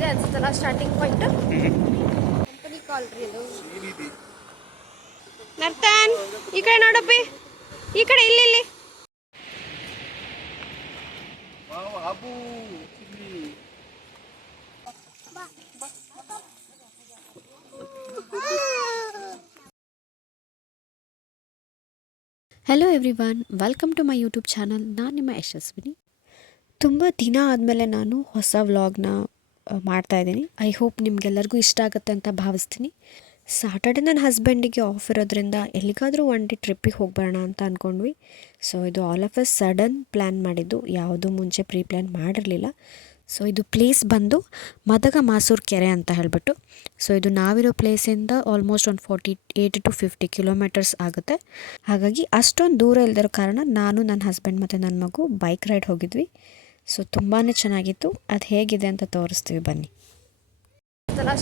ಇದೆ ಅನ್ಸುತ್ತಲ್ಲ starting point. Company ಕಾಲ್ ರೀ ಅದು. ನರ್ತನ್ ಈ ಕಡೆ ನೋಡಪ್ಪಿ, ಈ ಕಡೆ ಇಲ್ಲಿ ಇಲ್ಲಿ. Hello everyone, welcome to my YouTube channel. ನಾನು ನಿಮ್ಮ ಯಶಸ್ವಿನಿ. ತುಂಬ ದಿನ ಆದಮೇಲೆ ನಾನು ಹೊಸ ವ್ಲಾಗ್ನ ಮಾಡ್ತಾಯಿದ್ದೀನಿ. ಐ ಹೋಪ್ ನಿಮಗೆಲ್ಲರಿಗೂ ಇಷ್ಟ ಆಗುತ್ತೆ ಅಂತ ಭಾವಿಸ್ತೀನಿ. ಸಾಟರ್ಡೆ ನನ್ನ ಹಸ್ಬೆಂಡಿಗೆ ಆಫ್ ಇರೋದ್ರಿಂದ ಎಲ್ಲಿಗಾದರೂ ಒನ್ ಡೇ ಟ್ರಿಪ್ಪಿಗೆ ಹೋಗ್ಬರೋಣ ಅಂತ ಅಂದ್ಕೊಂಡ್ವಿ. ಸೊ ಇದು all of a sudden plan ಮಾಡಿದ್ದು, ಯಾವುದೂ ಮುಂಚೆ ಪ್ರೀ ಪ್ಲ್ಯಾನ್ ಮಾಡಿರಲಿಲ್ಲ. ಸೊ ಇದು ಪ್ಲೇಸ್ ಬಂದು ಮದಗ ಮಾಸೂರು ಕೆರೆ ಅಂತ ಹೇಳಿಬಿಟ್ಟು. ಸೊ ಇದು ನಾವಿರೋ ಪ್ಲೇಸಿಂದ ಆಲ್ಮೋಸ್ಟ್ ಒಂದು 48 to 50 ಕಿಲೋಮೀಟರ್ಸ್ ಆಗುತ್ತೆ. ಹಾಗಾಗಿ ಅಷ್ಟೊಂದು ದೂರ ಇಲ್ದಿರೋ ಕಾರಣ ನಾನು, ನನ್ನ ಹಸ್ಬೆಂಡ್ ಮತ್ತು ನನ್ನ ಮಗು ಬೈಕ್ ರೈಡ್ ಹೋಗಿದ್ವಿ. ಸೊ ತುಂಬಾ ಚೆನ್ನಾಗಿತ್ತು. ಅದು ಹೇಗಿದೆ ಅಂತ ತೋರಿಸ್ತೀವಿ ಬನ್ನಿ.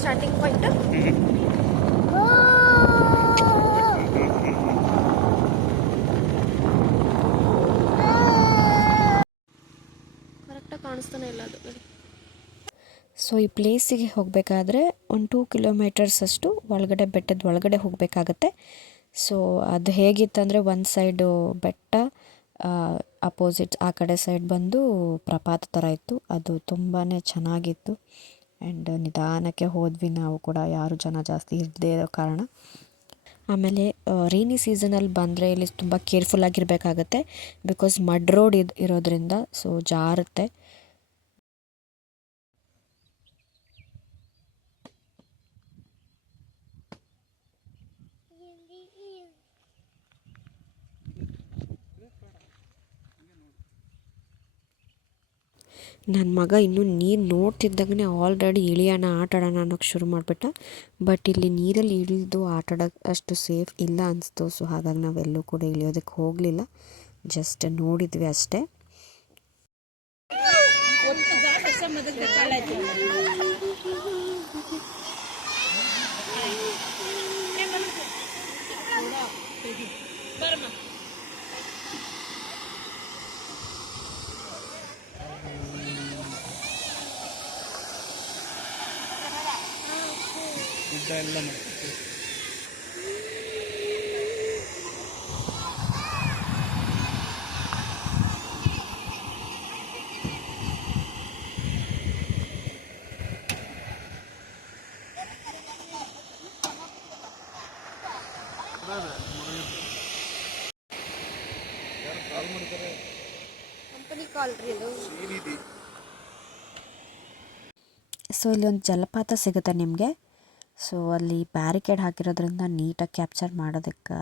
Starting point. ಕರೆಕ್ಟಾಗಿ ಕಾಣಿಸ್ತಾನೆ ಇಲ್ಲ ಅದು. ಸೊ ಈ ಪ್ಲೇಸಿಗೆ ಹೋಗಬೇಕಾದ್ರೆ ಒಂದು 2 ಕಿಲೋಮೀಟರ್ಸ್ ಅಷ್ಟು ಒಳಗಡೆ, ಬೆಟ್ಟದ ಒಳಗಡೆ ಹೋಗಬೇಕಾಗತ್ತೆ. ಸೊ ಅದು ಹೇಗಿತ್ತಂದರೆ, ಒಂದು ಸೈಡು ಬೆಟ್ಟ, ಅಪೋಸಿಟ್ ಆ ಕಡೆ ಸೈಡ್ ಬಂದು ಪ್ರಪಾತ ಥರ ಇತ್ತು. ಅದು ತುಂಬಾ ಚೆನ್ನಾಗಿತ್ತು. ಆ್ಯಂಡ್ ನಿಧಾನಕ್ಕೆ ಹೋದ್ವಿ ನಾವು ಕೂಡ, ಯಾರು ಜನ ಜಾಸ್ತಿ ಇರದೇ ಇರೋ ಕಾರಣ. ಆಮೇಲೆ ರೈನಿ ಸೀಸನಲ್ಲಿ ಬಂದರೆ ಇಲ್ಲಿ ತುಂಬ ಕೇರ್ಫುಲ್ಲಾಗಿರಬೇಕಾಗತ್ತೆ, ಬಿಕಾಸ್ ಮಡ್ ರೋಡ್ ಇರೋದ್ರಿಂದ ಸೊ ಜಾರುತ್ತೆ. ನನ್ನ ಮಗ ಇನ್ನೂ ನೀರು ನೋಡ್ತಿದ್ದಾಗನೇ ಆಲ್ರೆಡಿ ಇಳಿಯೋಣ, ಆಟ ಆಡೋಣ ಅನ್ನೋಕ್ಕೆ ಶುರು ಮಾಡಿಬಿಟ್ಟ. ಬಟ್ ಇಲ್ಲಿ ನೀರಲ್ಲಿ ಇಳಿದು ಆಟ ಆಡೋಕ್ಕೆ ಅಷ್ಟು ಸೇಫ್ ಇಲ್ಲ ಅನಿಸ್ತು. ಸೊ ಹಾಗಾಗಿ ನಾವೆಲ್ಲೂ ಕೂಡ ಇಳಿಯೋದಕ್ಕೆ ಹೋಗಲಿಲ್ಲ, ಜಸ್ಟ್ ನೋಡಿದ್ವಿ ಅಷ್ಟೇ. ಎಲ್ಲ ಕಂಪನಿ ಕಾಲ್ ರೀ ಅದು. ಸೊ ಇಲ್ಲಿ ಒಂದು ಜಲಪಾತ ಸಿಗುತ್ತೆ ನಿಮಗೆ. ಸೊ ಅಲ್ಲಿ ಬ್ಯಾರಿಕೇಡ್ ಹಾಕಿರೋದ್ರಿಂದ ನೀಟಾಗಿ ಕ್ಯಾಪ್ಚರ್ ಮಾಡೋದಕ್ಕೆ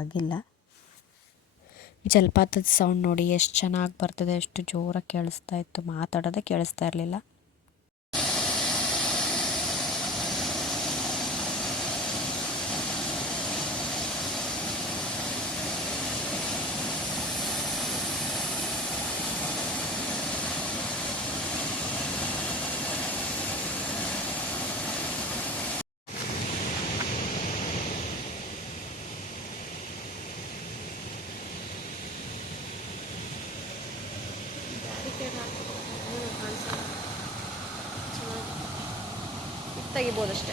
ಆಗಿಲ್ಲ. ಜಲಪಾತದ ಸೌಂಡ್ ನೋಡಿ ಎಷ್ಟು ಚೆನ್ನಾಗಿ ಬರ್ತದೆ, ಎಷ್ಟು ಜೋರಾಗಿ ಕೇಳಿಸ್ತಾ ಇತ್ತು, ಮಾತಾಡೋದೇ ಕೇಳಿಸ್ತಾ ಇರಲಿಲ್ಲ. ತೆಗಿಬೋದಷ್ಟೇ.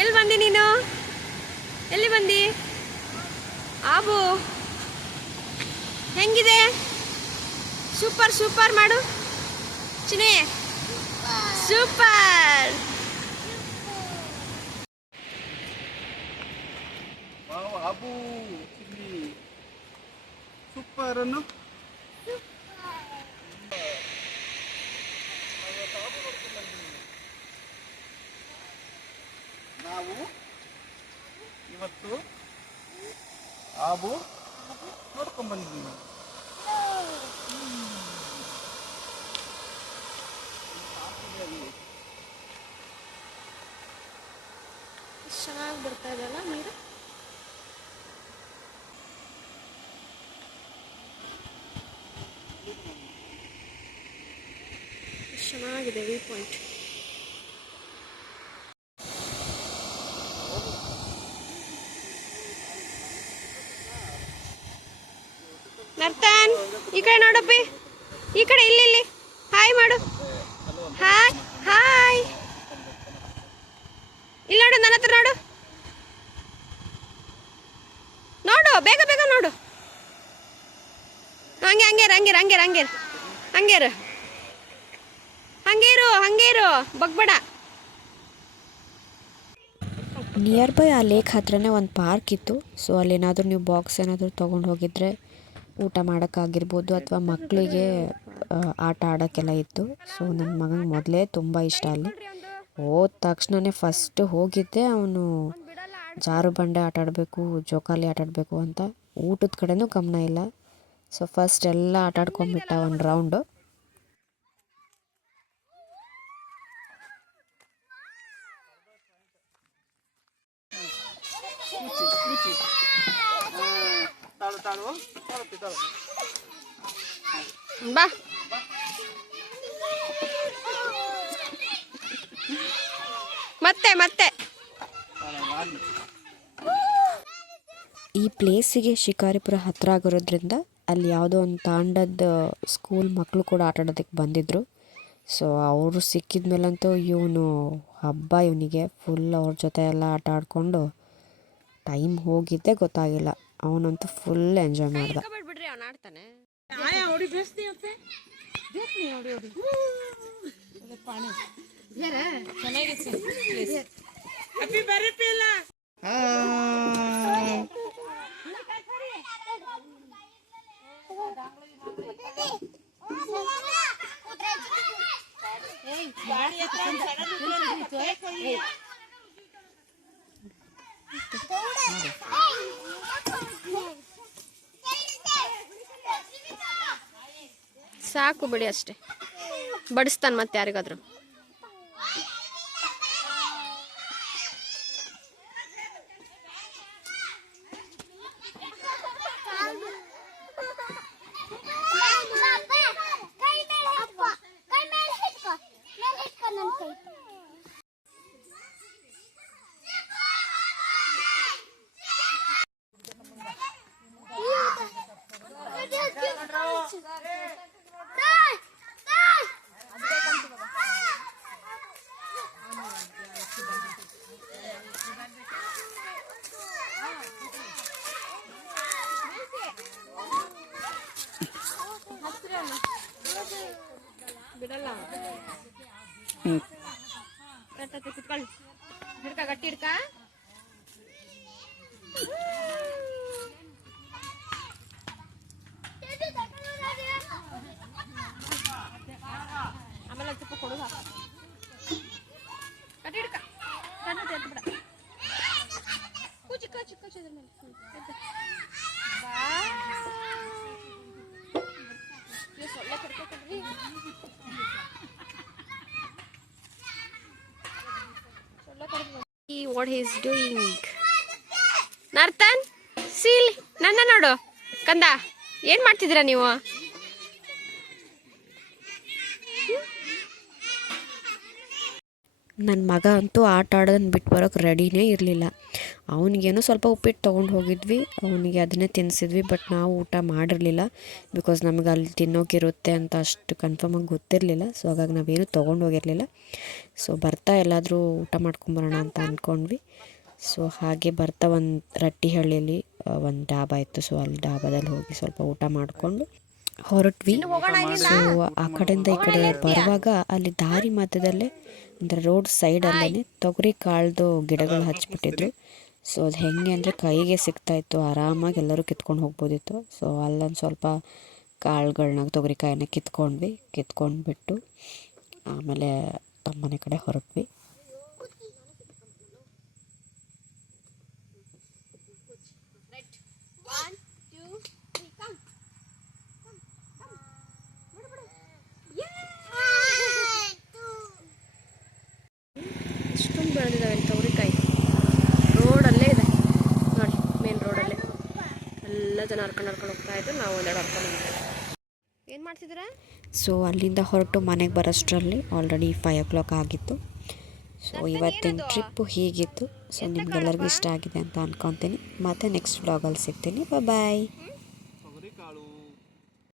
ಎಲ್ಲಿ ಬಂದಿ ನೀನು? ಎಲ್ಲಿ ಬಂದಿ? ಆಬು ಹೆಂಗಿದೆ? ಸೂಪರ್ ಸೂಪರ್ ಮಾಡು ಚಿನಿ, ಸೂಪರ್. ಆಬು ಸೂಪರ್ ಅನ್ನು ನಾವು ಇವತ್ತು ಆಬು ನೋಡ್ಕೊಂಡ್ಬಂದಿದ್ದೀವಿ. ಚೆನ್ನಾಗಿ ಬರ್ತಾ ಇದೆಯಲ್ಲ ನೀರು. ಚೆನ್ನಾಗಿದೆ ವ್ಯೂ ಪಾಯಿಂಟ್. ನರ್ತನ್ ಈ ಕಡೆ ನೋಡಪ್ಪಿ, ಈ ಕಡೆ ಇಲ್ಲಿ ಹಾಯ್ ಮಾಡು. ಹಾಯ್ ಹಾಯ್, ಇಲ್ಲಿ ನೋಡು, ನನ್ನ ಹತ್ರ ನೋಡು, ನೋಡು ಬೇಗ ಬೇಗ ನೋಡು. ಹಂಗೆ ಹಂಗೇರು ಹಂಗೇರು ಹಂಗೇರು ಹಂಗೇರು ಹಂಗೇರು ಹಂಗೇರು ಹಂಗೇರು ಬಗ್ಬೇಡ. ನಿಯರ್ ಬೈ ಆ ಲೇಕ್ ಹತ್ರನೇ ಒಂದು ಪಾರ್ಕ್ ಇತ್ತು. ಸೊ ಅಲ್ಲೇನಾದರೂ ನೀವು ಬಾಕ್ಸ್ ಏನಾದರೂ ತೊಗೊಂಡು ಹೋಗಿದ್ರೆ ಊಟ ಮಾಡೋಕ್ಕಾಗಿರ್ಬೋದು ಅಥವಾ ಮಕ್ಕಳಿಗೆ ಆಟ ಆಡೋಕ್ಕೆಲ್ಲ ಇತ್ತು. ಸೊ ನನ್ನ ಮಗನಿಗೆ ಮೊದಲೇ ತುಂಬ ಇಷ್ಟ ಅಲ್ಲಿ. ಹೋದ ತಕ್ಷಣವೇ ಫಸ್ಟ್ ಹೋಗಿದ್ದೆ ಅವನು ಜಾರು ಬಂಡೆ ಆಟ ಆಡಬೇಕು, ಜೋಕಾಲಿ ಆಟ ಆಡಬೇಕು ಅಂತ. ಊಟದ ಕಡೆನೂ ಗಮನ ಇಲ್ಲ. ಸೊ ಫಸ್ಟ್ ಎಲ್ಲ ಆಟ ಆಡ್ಕೊಂಡ್ಬಿಟ್ಟ ಒಂದು ರೌಂಡು. ಬಾ ಮತ್ತೆ ಮತ್ತೆ. ಈ ಪ್ಲೇಸಿಗೆ ಶಿಕಾರಿಪುರ ಹತ್ತಿರ ಆಗಿರೋದ್ರಿಂದ ಅಲ್ಲಿ ಯಾವುದೋ ಒಂದು ತಾಂಡದ ಸ್ಕೂಲ್ ಮಕ್ಕಳು ಕೂಡ ಆಟ ಆಡೋದಕ್ಕೆ ಬಂದಿದ್ದರು. ಸೊ ಅವರು ಸಿಕ್ಕಿದ ಮೇಲಂತೂ ಇವನು ಹಬ್ಬ, ಇವನಿಗೆ ಫುಲ್ ಅವ್ರ ಜೊತೆ ಎಲ್ಲ ಆಟ ಆಡಿಕೊಂಡು ಟೈಮ್ ಹೋಗಿದ್ದೆ ಗೊತ್ತಾಗಿಲ್ಲ. ಅವನಂತೂ ಫುಲ್ ಎಂಜಾಯ್ ಮಾಡ್ದ. ಬಿಡ್ರಿ ಅವ್ನು ಆಡ್ತಾನೆ. ಸಾಕು ಬಿಡಿ ಅಷ್ಟೇ, ಬಡಿಸ್ತಾನೆ ಮತ್ತೆ ಯಾರಿಗಾದ್ರು. ಬಿಡಲ್ಲ ಕುತ್ಕೊಳ್ಳಿ, ಹಿಡ್ಕ ಗಟ್ಟಿ ಹಿಡ್ಕ. ಆಮೇಲೆ ತುಪ್ಪ ಕೊಡು, ಗಟ್ಟಿ ಹಿಡ್ಕ, ಬಿಡ ಕೂಚಿ ಕಚ್ಚಿ ಕಚ್ಚಿ ಅದ್ರ ಮೇಲೆ ಸೊಳ್ಳೆ ಕಡ್ಕೊಳ್ರಿ. What he is doing? Narthan seal ನನ್ನ ನೋಡು ಕಂದ, ಏನ್ ಮಾಡ್ತಿದ್ದೀರಾ ನೀವು? ನನ್ನ ಮಗ ಅಂತೂ ಆಟ ಆಡೋದನ್ನು ಬಿಟ್ಟು ಬರೋಕ್ಕೆ ರೆಡಿನೇ ಇರಲಿಲ್ಲ. ಅವನಿಗೇನೋ ಸ್ವಲ್ಪ ಉಪ್ಪಿಟ್ಟು ತೊಗೊಂಡು ಹೋಗಿದ್ವಿ, ಅವನಿಗೆ ಅದನ್ನೇ ತಿನ್ನಿಸಿದ್ವಿ. ಬಟ್ ನಾವು ಊಟ ಮಾಡಿರಲಿಲ್ಲ, ಬಿಕಾಸ್ ನಮಗೆ ಅಲ್ಲಿ ತಿನ್ನೋಕಿರುತ್ತೆ ಅಂತ ಅಷ್ಟು ಕನ್ಫರ್ಮಾಗಿ ಗೊತ್ತಿರಲಿಲ್ಲ. ಸೊ ಹಾಗಾಗಿ ನಾವೇನು ತೊಗೊಂಡು ಹೋಗಿರಲಿಲ್ಲ. ಸೊ ಬರ್ತಾ ಎಲ್ಲಾದರೂ ಊಟ ಮಾಡ್ಕೊಂಬರೋಣ ಅಂತ ಅಂದ್ಕೊಂಡ್ವಿ. ಸೊ ಹಾಗೆ ಬರ್ತಾ ಒಂದು ರಟ್ಟಿಹಳ್ಳಿಯಲ್ಲಿ ಒಂದು ಡಾಬಾ ಇತ್ತು. ಸೊ ಅಲ್ಲಿ ಡಾಬಾದಲ್ಲಿ ಹೋಗಿ ಸ್ವಲ್ಪ ಊಟ ಮಾಡಿಕೊಂಡು ಹೊರಟ್ವಿ. ಸೊ ಆ ಕಡೆಯಿಂದ ಈ ಕಡೆ ಬರುವಾಗ ಅಲ್ಲಿ ದಾರಿ ಮಧ್ಯದಲ್ಲೇ ಅಂದರೆ ರೋಡ್ ಸೈಡಲ್ಲೇ ತೊಗರಿ ಕಾಳ್ದು ಗಿಡಗಳು ಹಚ್ಬಿಟ್ಟಿದ್ರು. ಸೊ ಅದು ಹೆಂಗೆ ಅಂದರೆ ಕೈಗೆ ಸಿಗ್ತಾಯಿತ್ತು, ಆರಾಮಾಗಿ ಎಲ್ಲರೂ ಕಿತ್ಕೊಂಡು ಹೋಗ್ಬೋದಿತ್ತು. ಸೊ ಅಲ್ಲೊಂದು ಸ್ವಲ್ಪ ಕಾಳುಗಳನ್ನ ತೊಗರಿಕಾಯಿನ ಕಿತ್ಕೊಂಡ್ಬಿಟ್ಟು ಆಮೇಲೆ ತಮ್ಮನೆ ಕಡೆ ಹೊರಟ್ವಿ. ಇಷ್ಟೊಂದು ಬೆಳೆದಿದ್ದಾವೆ ತೊಗರಿಕಾಯಿ. ರೋಡಲ್ಲೇ ಇದೆ ನೋಡಿ, ಮೇನ್ ರೋಡಲ್ಲೇ ಎಲ್ಲ ಜನ ಹರ್ಕೊಂಡು ಹೋಗ್ತಾ ಇದ್ರು. ನಾವು ಒಂದೆರಡು ಹರ್ಕೊಂಡು ಏನು ಮಾಡ್ತಿದ್ದೀರಾ? ಸೊ ಅಲ್ಲಿಂದ ಹೊರಟು ಮನೆಗೆ ಬರೋಷ್ಟರಲ್ಲಿ ಆಲ್ರೆಡಿ 5 o'clock ಆಗಿತ್ತು. ಸೊ ಇವತ್ತಿನ ಟ್ರಿಪ್ಪು ಹೀಗಿತ್ತು. ಸೊ ನಿಮ್ಗೆಲ್ಲರಿಗೂ ಇಷ್ಟ ಆಗಿದೆ ಅಂತ ಅಂದ್ಕೊತೀನಿ. ಮತ್ತೆ ನೆಕ್ಸ್ಟ್ ವ್ಲಾಗಲ್ಲಿ ಸಿಗ್ತೀನಿ. ಬಾಯ್.